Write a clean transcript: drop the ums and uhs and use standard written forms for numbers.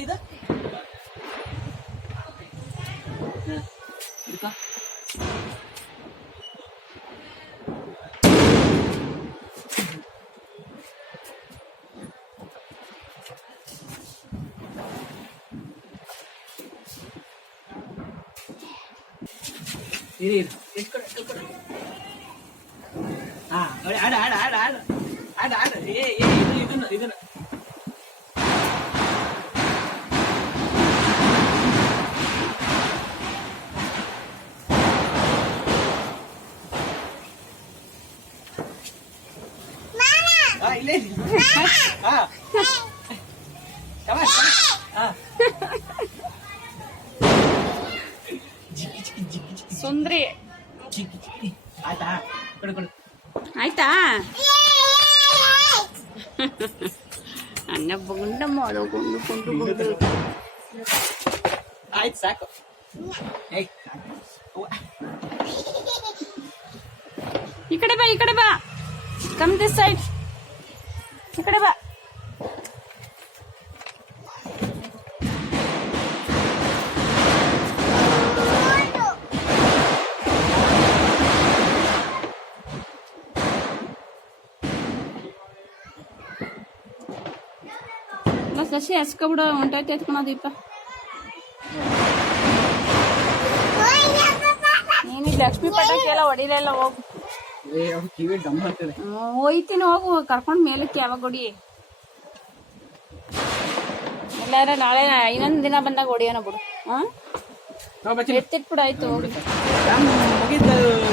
ಇದು ಆಡ ಇದನ್ನ ಇಲ್ಲೇ ಸುಂದ್ರಿ ಆಯ್ತಾ ಕೊಡು ಕೊಡು ಆಯ್ತಾ ಅನ್ನ ಬಗುಂಡ ಮಾಡೋಕೊಂಡು ಆಯ್ತು ಸಾಕು ಈ ಕಡೆ ಬಾ ಕಮ್ ದಿಸ್ ಸೈಡ್ ಈ ಕಡೆ ಬಾ ಶಶಿ ಹಚ್ಕೊಬಿಡ ಹೊಂಟೈತೆ ಎತ್ಕೊಳೋದೀಪ ನೀನು ಲಕ್ಷ್ಮೀ ಪಟಾಕಿ ಎಲ್ಲ ಹೊಡಿಲೆಲ್ಲ ಹೋಗು ಹೋಯ್ತೀನಿ ಹೋಗು ಕರ್ಕೊಂಡ್ ಮೇಲಕ್ಕೆ ಯಾವಾಗ ಹೊಡಿ ಎಲ್ಲಾರ ನಾಳೆ ಇನ್ನೊಂದ್ ದಿನ ಬಂದಾಗ ಹೊಡಿಯೋಣ ಬಿಡು ಎತ್ತಿಟ್ಬಿಡು ಆಯ್ತು ಹೋಗಿ ಮುಗಿತು